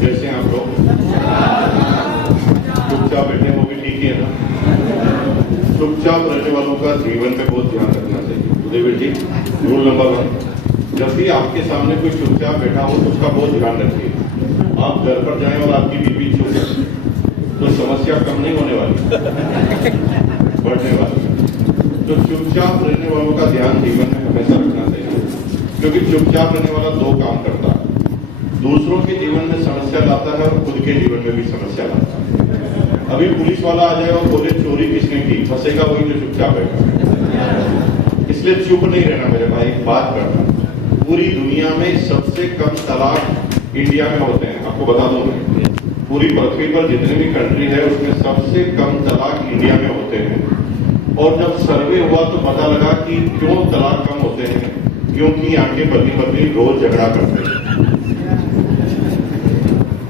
जैसे आप लोग चुपचाप बैठे वो भी ठीक ही है ना। चुपचाप रहने वालों का जीवन में बहुत ध्यान रखना चाहिए। उदयवीर जी, रूल नंबर 1, जब भी आपके सामने कोई चुपचाप बैठा हो तो उसका बहुत ध्यान रखिए। आप घर पर जाएं और आपकी बीवी चुप है तो समस्या कम नहीं होने वाली, बढ़ने वाली। तो चुपचाप रहने वालों का ध्यान जीवन में हमेशा रखना चाहिए, क्योंकि चुपचाप रहने वाला दो काम करता है, दूसरों के जीवन में समस्या लाता है और खुद के जीवन में भी समस्या लाता है। अभी पुलिस वाला आ जाए और बोले चोरी किसने की, फंसेगा वही जो चुपचाप बैठा। इसलिए चुप नहीं रहना मेरे भाई, बात करना। पूरी दुनिया में सबसे कम तलाक इंडिया में होते हैं, आपको बता दूं मैं। पूरी पृथ्वी पर जितने भी कंट्री है उसमें सबसे कम तलाक इंडिया में होते हैं। और जब सर्वे हुआ तो पता लगा कि क्यों तलाक कम होते हैं, क्योंकि यहाँ के पति पत्नी रोज झगड़ा करते हैं।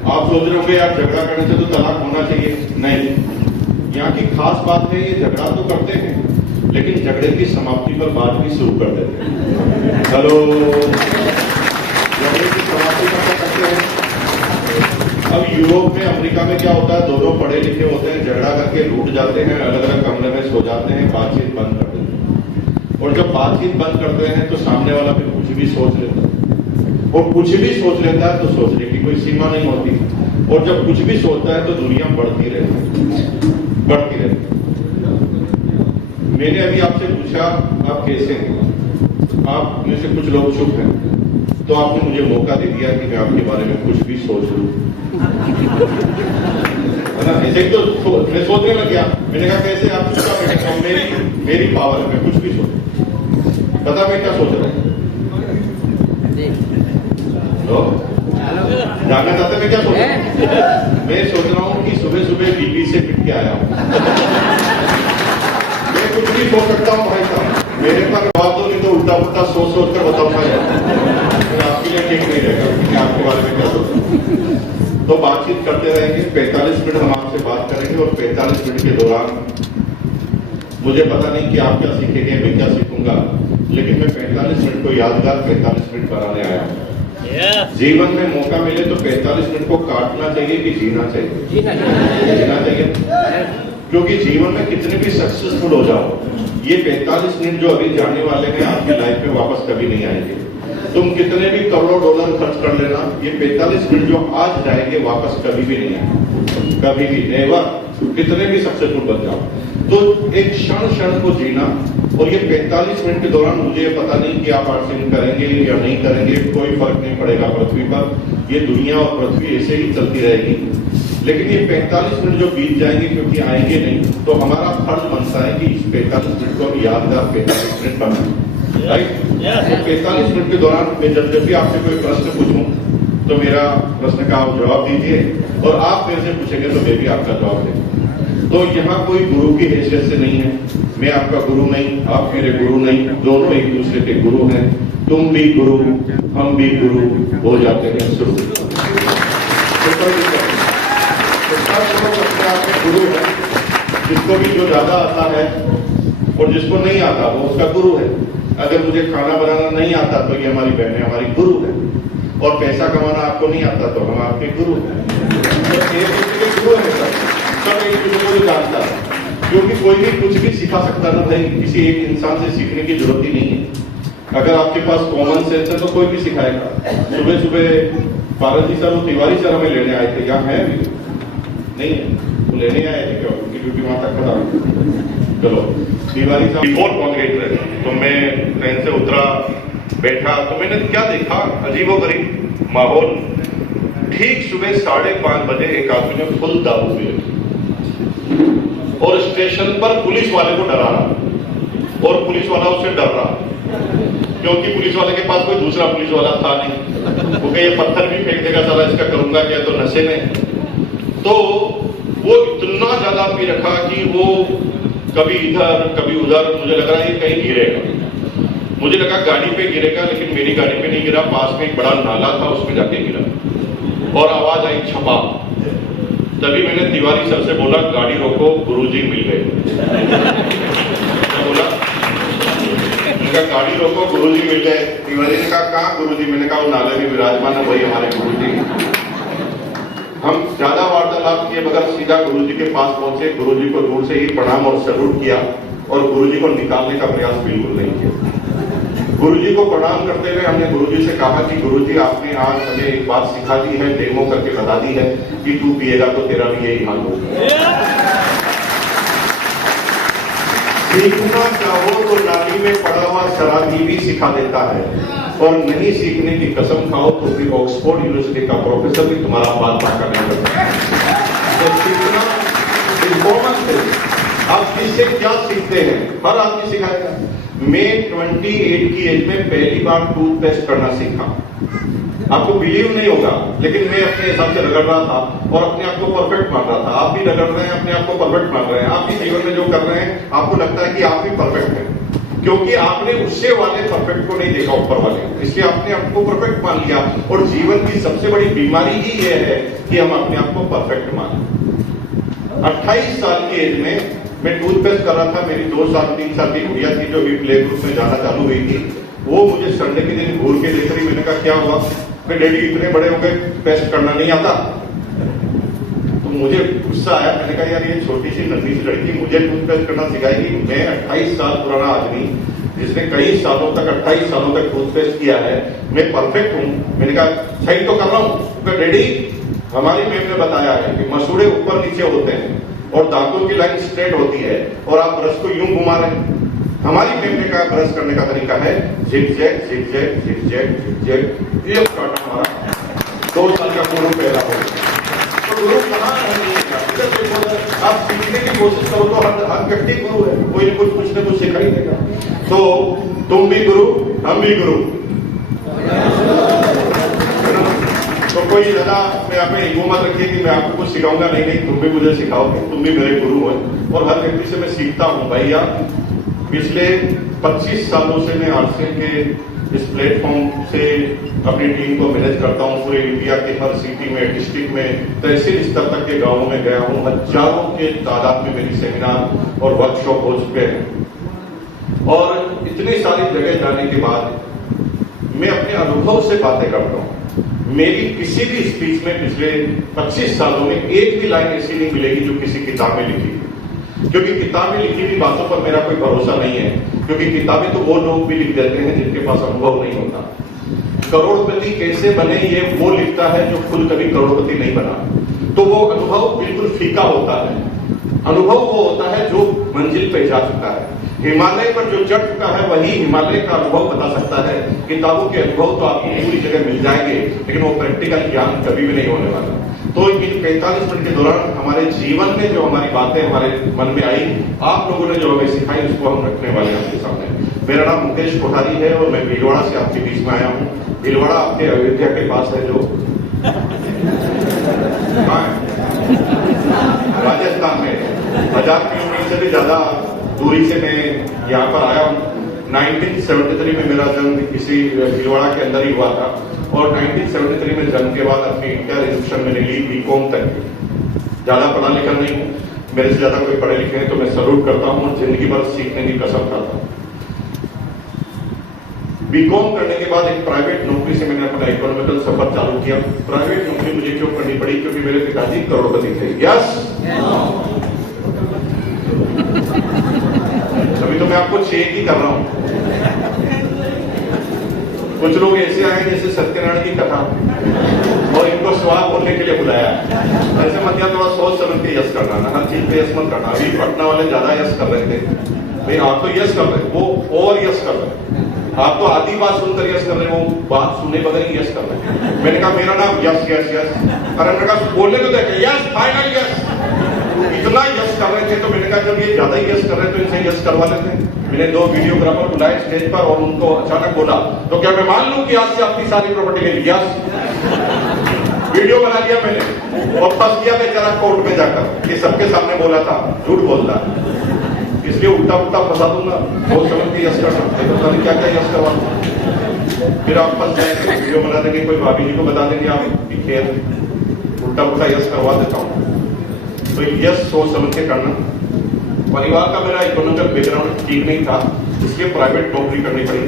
आप सोच रहे होंगे यार झगड़ा करने से तो तलाक होना चाहिए, नहीं। यहाँ की खास बात है ये झगड़ा तो करते हैं लेकिन झगड़े की समाप्ति पर बात भी शुरू कर देते हैं। हेलो, झगड़े की समाप्ति पर क्या करते हैं? अब यूरोप में, अमेरिका में क्या होता है, दोनों पढ़े लिखे होते हैं, झगड़ा करके रूठ जाते हैं, अलग अलग कमरे में सो जाते हैं, बातचीत बंद कर देते हैं। और जब बातचीत बंद करते हैं तो सामने वाला फिर कुछ भी सोच लेता है, और कुछ भी सोच लेता है तो सोचने की कोई सीमा नहीं होती। और जब कुछ भी सोचता है तो दुनिया बढ़ती रहती, बढ़ती रहती। मैंने अभी आपसे पूछा आप कैसे हैं, आप में से कुछ लोग चुप हैं, तो आपने मुझे मौका दे दिया कि मैं आपके बारे में कुछ भी सोच लूं, है ना। ऐसे ही तो मैं सोचने लग गया। मैंने कहा कैसे आप चुपचाप बैठे, मेरी पावर है, मैं कुछ भी सोच। पता मैं क्या सोच रहा हूँ? जानना चाहते मैं क्या सोच रहा हूँ? मैं सोच रहा हूँ कि सुबह सुबह बीबी से पिट के आया हूँ। मैं कुछ भी सोच सकता हूँ भाई साहब, मेरे पास जवाब दो, नहीं तो उल्टा उल्टा सोच सोच कर बताऊंगा यार, आपके लिए ठीक नहीं रहेगा कि आपके बारे में क्या सोचूं। तो बातचीत करते रहेंगे, 45 मिनट हम आपसे बात करेंगे, और 45 मिनट के दौरान मुझे पता नहीं कि आप क्या सीखेंगे, मैं क्या सीखूंगा, लेकिन मैं 45 मिनट को यादगार 45 मिनट कराने आया हूँ। जीवन में मौका मिले तो 45 मिनट को काटना चाहिए कि जीना चाहिए? जीना चाहिए, क्योंकि जीवन में कितने भी सक्सेसफुल हो जाओ, ये 45 मिनट जो अभी जाने वाले हैं आपकी लाइफ में वापस कभी नहीं आएंगे। तुम कितने भी करोड़ों डॉलर खर्च कर लेना, ये 45 मिनट जो आज जाएंगे वापस कभी भी नहीं आएंगे, कभी भी नेवर। कितने भी सक्सेसफुल बन जाओ, तो एक क्षण क्षण को जीना। और ये 45 मिनट के दौरान मुझे पता नहीं कि आप आर्टिंग करेंगे या नहीं करेंगे, कोई फर्क नहीं पड़ेगा पृथ्वी पर। ये दुनिया और पृथ्वी ऐसे ही चलती रहेगी, लेकिन ये 45 मिनट जो बीत जाएंगे, क्योंकि आएंगे नहीं, तो हमारा फर्ज बनता है कि इस 45 मिनट को हम यादगार 45 मिनट बनाएं, राइट। तो 45 मिनट के दौरान मैं जब भी आपसे कोई प्रश्न पूछूं तो मेरा प्रश्न का आप जवाब दीजिए, और आप मेरे से पूछेंगे तो मैं भी आपका जवाब दूंगा। तो यहाँ कोई गुरु की हैसियत से नहीं है, मैं आपका गुरु नहीं, आप मेरे गुरु नहीं, दोनों एक दूसरे के गुरु हैं। तुम भी गुरु, हम भी गुरु हो जाते हैं शुरू। गुरु है, जिसको भी जो ज्यादा आता है और जिसको नहीं आता वो उसका गुरु है। अगर मुझे खाना बनाना नहीं आता तो ये हमारी बहनें हमारी गुरु है, और पैसा कमाना आपको नहीं आता तो हम आपके गुरु हैं। गुरु है सब एक दूसरे को जानता है, क्योंकि कोई भी कुछ भी सिखा सकता ना भाई, किसी एक इंसान से सीखने की जरूरत ही नहीं है। अगर आपके पास कॉमन सेंस है तो कोई भी सिखाएगा। सुबह सुबह पारस जी सर वो तिवारी सर हमें लेने आए थे, यहाँ है भी नहीं है, वो लेने आए थे क्या? उनकी ड्यूटी वहां तक खत्म। चलो दिवाली का बिफोर पहुंच गई ट्रेन, तो मैं ट्रेन से उतरा, बैठा, तो मैंने क्या देखा, अजीबोगरीब माहौल। ठीक सुबह 5:30 बजे एक आदमी ने फुल दारू पी और स्टेशन पर पुलिस वाले को डरा रहा, और पुलिस वाला उससे डर रहा, क्योंकि पुलिस वाले के पास कोई दूसरा पुलिस वाला था नहीं। वो ये पत्थर भी फेंक देगा, साला इसका करूंगा क्या, तो नशे में। तो वो इतना ज्यादा पी रखा कि वो कभी इधर कभी उधर, मुझे लग रहा है कहीं गिरेगा। मुझे लगा गाड़ी पे गिरेगा, लेकिन मेरी गाड़ी पे नहीं गिरा, पास में एक बड़ा नाला था उसमें जाके गिरा, और आवाज आई छपा। तभी मैंने तिवारी सर से बोला, गाड़ी रोको, गुरुजी मिल गए। बोला, उनका गाड़ी रोको, गुरुजी मिल गए। तिवारी ने कहा, कहाँ गुरुजी? मैंने कहा, वो नाले में विराजमान है, वही हमारे गुरुजी। हम ज्यादा वार्तालाप किए मगर सीधा गुरुजी के पास पहुंचे, गुरुजी को दूर से ही प्रणाम और सैल्यूट किया, और गुरुजी को निकालने का प्रयास बिल्कुल नहीं किया। गुरुजी को प्रणाम करते हुए हमने गुरुजी से कहा कि गुरुजी, आपने आज हमें एक बात सिखा दी है, डेमो करके बता दी है कि तू पिएगा तो तेरा भी यही हाल होगा। सीखना चाहो तो नाली में पड़ा हुआ शराबी भी सिखा देता है, और नहीं सीखने की कसम खाओ तो फिर ऑक्सफोर्ड यूनिवर्सिटी का प्रोफेसर भी तुम्हारा बात बाका नहीं करता। तो सीखना इम्पोर्टेंट है। आप किससे क्या सीखते हैं, हर आदमी सिखाएगा। मैं 28 की एज में पहली बार टूथपेस्ट करना सीखा। आपको बिलीव नहीं होगा, लेकिन मैं अपने हिसाब से रगड़ रहा था और अपने आप को परफेक्ट मान रहा था। आप भी रगड़ रहे हैं, अपने आप को परफेक्ट मान रहे हैं। आप भी जीवन में जो कर रहे हैं आपको लगता है कि आप भी परफेक्ट हैं, क्योंकि आपने उससे वाले परफेक्ट को नहीं देखा, ऊपर वाले, इसलिए आपने आपको परफेक्ट मान लिया। और जीवन की सबसे बड़ी बीमारी ही यह है कि हम अपने आप को परफेक्ट माने। 28 साल की एज में मैं टूथपेस्ट कर रहा था। मेरी 2 साल 3 साल की गुड़िया थी जो भी प्ले ग्रुप में जाना चालू हुई थी, वो मुझे संडे के दिन घूर के देख रही। मैंने कहा, क्या हुआ? मैं, डैडी इतने बड़े हो गए, पेस्ट करना नहीं आता? तो मुझे गुस्सा आया। मैंने कहा, यार ये छोटी सी नन्ही सी लड़की मुझे टूथपेस्ट करना सिखाएगी? मैं 28 साल पुराना आदमी जिसने कई सालों तक 28 सालों तक टूथपेस्ट किया है, मैं परफेक्ट हूँ। मैंने कहा, सही तो कर रहा हूँ। तो डैडी, हमारी मैम ने बताया है कि मसूड़े ऊपर नीचे होते हैं और दांतों की लाइन स्ट्रेट होती है, और आप ब्रश को यूं घुमा रहे हैं। हमारी मैम ने कहा ब्रश करने का तरीका है जिगजैग जिगजैग जिगजैग जिगजैग। ये काटा हमारा 2 साल का गुरु पैदा हो। तो गुरु कहाँ है? आप सीखने की कोशिश करो तो हर व्यक्ति गुरु है, कोई कुछ न कुछ सिखा ही देगा। तो तुम भी गुरु, हम भी गुरु। तो कोई ज्यादा अपने आप में ईगो मत रखिए कि मैं आपको कुछ सिखाऊंगा। नहीं नहीं, तुम भी मुझे सिखाओगे, तुम भी मेरे गुरु हो। और हर व्यक्ति से मैं सीखता हूँ भैया। पिछले 25 सालों से मैं आरसीएम के इस प्लेटफॉर्म से अपनी टीम को मैनेज करता हूँ। पूरे इंडिया के हर सिटी में, डिस्ट्रिक्ट में, तहसील स्तर तक के गांवों में गया हूँ। हजारों के तादाद में मेरी सेमिनार और वर्कशॉप हो चुके हैं। और इतनी सारी जगह जाने के बाद मैं अपने अनुभव से बातें करता हूँ। मेरी किसी भी स्पीच में पिछले 25 सालों में एक भी लाइन ऐसी नहीं मिलेगी जो किसी किताब में लिखी, क्योंकि किताब में लिखी हुई बातों पर मेरा कोई भरोसा नहीं है। क्योंकि किताबें तो वो लोग भी लिख देते हैं जिनके पास अनुभव नहीं होता। करोड़पति कैसे बने ये वो लिखता है जो खुद कभी करोड़पति नहीं बना। तो वो अनुभव बिल्कुल फीका होता है। अनुभव वो होता है जो मंजिल पे जा चुका है। हिमालय पर जो चढ़ चुका है वही हिमालय का अनुभव बता सकता है। किताबों के अनुभव तो आपको पूरी जगह मिल जाएंगे, लेकिन वो प्रैक्टिकल ज्ञान कभी भी नहीं होने वाला। तो इन 45 मिनट के दौरान हमारे जीवन में जो हमारी बातें हमारे मन में आई, आप लोगों ने जो हमें सिखाई, उसको हम रखने वाले हैं आपके सामने। मेरा नाम मुकेश कोठारी है और मैं भीलवाड़ा से आपके बीच में आया हूँ। भीलवाड़ा आपके अयोध्या के पास है, जो राजस्थान में 1000 किलोमीटर से भी ज्यादा दूरी से मैं यहाँ पर आया हूँ। 1973 में मेरा जन्म किसी भीलवाड़ा के अंदर ही हुआ था, और 1973 में जन्म के बाद अपनी इंटर एजुकेशन मैंने ली बीकॉम तक। ज्यादा पढ़ा लिखा नहीं हूँ, मेरे से ज्यादा कोई पढ़े लिखे हैं तो मैं सलूट करता हूँ। जिंदगी भर सीखने की कसम खाता हूँ। बीकॉम करने के बाद एक प्राइवेट नौकरी से मैंने अपना इकोनॉमिकल सफर चालू किया। प्राइवेट नौकरी मुझे क्यों करनी पड़ी? क्योंकि मेरे पिताजी करोड़पति थे। यस, अभी तो मैं आपको चेक ही कर रहा हूं। कुछ लोग ऐसे आए जैसे सत्यनारायण की कथा और इनको स्वाब बोलने के लिए बुलाया। ऐसे मत थोड़ा सोच समझ के यस करना ना, हर चीज पे यस मत करना। अभी पटना वाले ज्यादा यस कर रहे थे भाई, आप तो यस कर रहे, वो और यस कर रहे। आप तो आधी बात सुनकर यस कर रहे हो, बात सुनने बगैर ही यस कर रहे हैं। मैंने कहा मेरा नाम यस यस यस, अरे मैंने कहा बोलने को देखे यस फाइनल यस, इतना यस कर रहे थे। तो मैंने कहा जब ये ज्यादा यस कर रहे थे तो इनसे यस करवा लेते हैं। मैंने 2 वीडियोग्राफर बुलाए स्टेज पर और उनको अचानक बोला तो क्या मैं मान लूं कि आज से आपकी सारी प्रॉपर्टी ले ली? यस, वीडियो बना लिया मैंने और फंस गया बेचारा कोर्ट में जाकर, ये सबके सामने बोला था, झूठ बोलता, इसलिए उल्टा उल्टा फंसा दूंगा। वो समझ के यस कर सकते तो पता नहीं क्या क्या यस करवा, फिर आप फंस जाएंगे। वीडियो बना देंगे, कोई भाभी जी को बता देंगे आप खैर उल्टा उल्टा यस करवा देता हूँ। तो यस सोच समझ के करना। परिवार का मेरा इकोनॉमिकल बैकग्राउंड ठीक नहीं था, इसलिए प्राइवेट नौकरी करनी पड़ी।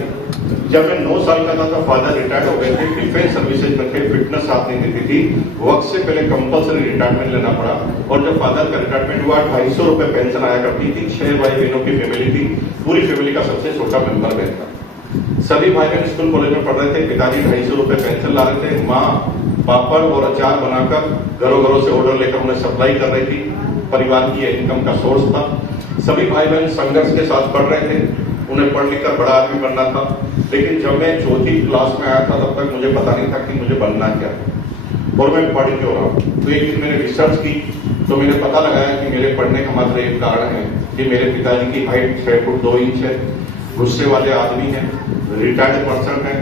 जब मैं 9 साल का था तो फादर रिटायर्ड हो गए थे, डिफेंस सर्विसेज में थे, फिटनेस साथ नहीं देती थी, वक्त से पहले कंपल्सरी रिटायरमेंट लेना पड़ा। और जब फादर का रिटायरमेंट हुआ 250 रुपए पेंशन आया करती थी। 6 भाई बहनों की फैमिली थी, पूरी फैमिली का सबसे छोटा मेंबर मैं था। सभी भाई बहन स्कूल कॉलेज में पढ़ रहे थे, पिताजी 250 रुपए पेंशन ला रहे थे, माँ पापड़ और अचार बनाकर घरों घरों से ऑर्डर लेकर उन्हें सप्लाई कर रही थी। परिवार की इनकम का सोर्स था। सभी भाई बहन संघर्ष के साथ पढ़ रहे थे, उन्हें पढ़ लिख कर बड़ा आदमी बनना था। लेकिन जब मैं 4th क्लास में आया था तब तक मुझे पता नहीं था कि मुझे बनना क्या और मैं पढ़ क्यों रहा हूँ। तो एक दिन मैंने रिसर्च की तो मैंने पता लगाया कि मेरे पढ़ने का मात्र एक कारण है कि मेरे पिताजी की हाइट 6 फुट 2 इंच है, गुस्से वाले आदमी है, रिटायर्ड पर्सन है,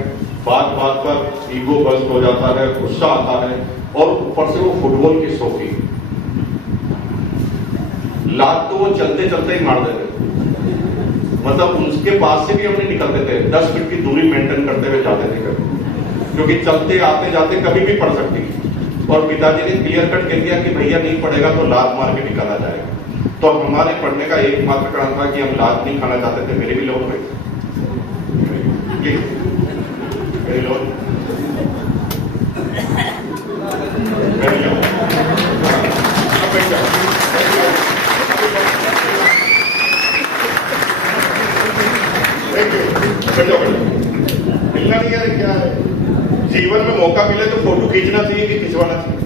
बात बात पर ईगो बस्ट हो जाता है, गुस्सा आता है और ऊपर से वो फुटबॉल के शौकीन। लात तो वो चलते चलते ही मार देते, मतलब उसके पास से भी हम नहीं निकलते थे, 10 फीट की दूरी मेंटेन करते हुए जाते थे कभी, क्योंकि चलते आते जाते कभी भी पड़ सकती। और पिताजी ने क्लियर कट कह दिया कि भैया नहीं पड़ेगा तो लात मार के निकाला जाएगा। तो हमारे पढ़ने का एकमात्र कारण था कि हम लात नहीं खाना चाहते थे। मेरे भी लोग भाई मेरे लोग मिलना नहीं है क्या है? जीवन में मौका मिले तो फोटो खींचना चाहिए कि खिंचवाना चाहिए?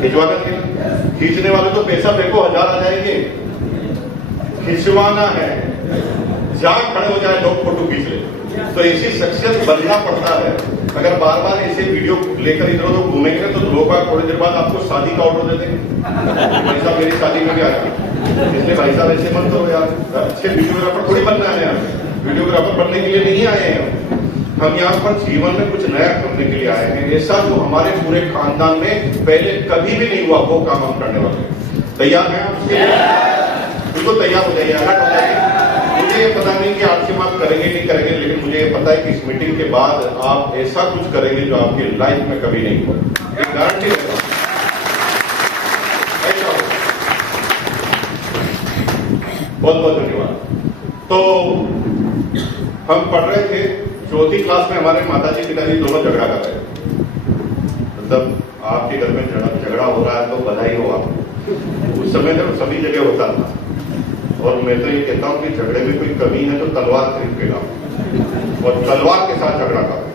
खिंचवाना चाहिए। खींचने वाले तो पैसा फेंको 1000 आ जाएंगे, खिंचवाना है, जाग खड़े हो जाए लोग फोटो खींच ले। तो ऐसी शख्सियत बनना पड़ता है। अगर बार बार ऐसे वीडियो लेकर इधर उधर घूमेंगे तो लोग थोड़ी देर बाद आपको शादी का ऑर्डर दे देंगे, भाई साहब मेरी शादी में भी आया, इसलिए भाई साहब ऐसे मत करो यार। अच्छे वीडियोग्राफर थोड़ी बनना है यार, वीडियोग्राफर बनने के लिए नहीं आए हैं हम यहाँ पर जीवन में कुछ नया करने के लिए आए हैं। ऐसा जो हमारे पूरे खानदान में पहले कभी भी नहीं हुआ वो काम हम करने वाले। तैयार हैं आप उसके लिए? बिल्कुल तैयार हो जाइए, अलर्ट हो जाइए। मुझे ये पता नहीं कि आपसे बात करेंगे नहीं करेंगे, लेकिन मुझे ये पता है कि इस मीटिंग के बाद आप ऐसा कुछ करेंगे जो आपकी लाइफ में कभी नहीं हुआ, ये गारंटी है। बहुत बहुत धन्यवाद। तो हम पढ़ रहे थे 4th क्लास में, हमारे माताजी पिताजी दोनों झगड़ा कर रहे थे। मतलब आपके घर में झगड़ा हो रहा है तो बधाई हो आपको। उस समय तो सभी जगह होता था। और मैं तो ये कहता हूँ कि झगड़े में कोई कमी है तो तलवार खरीद के लाओ और तलवार के साथ झगड़ा करो।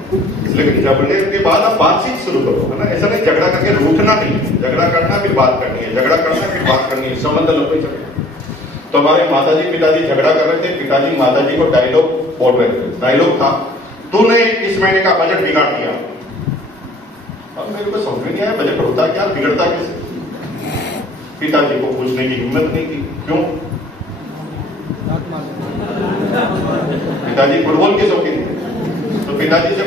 लेकिन झगड़ने के बाद आप बातचीत शुरू करो, है ना? ऐसा नहीं झगड़ा करके रूठना नहीं, झगड़ा करना फिर बात करनी है, झगड़ा करना फिर बात करनी है, संबंध लंबे चले। तो हमारे माताजी पिताजी झगड़ा कर रहे थे। पिताजी माताजी को डायलॉग बोल रहे थे। डायलॉग था, तूने इस महीने का बजट बिगाड़ दिया। अब मेरे को समझ में नहीं आया बजट होता क्या, बिगड़ता कैसे? पिताजी को पूछने की हिम्मत नहीं थी, क्यों? पिताजी फुटबॉल के शौकीन थे। तो पिताजी से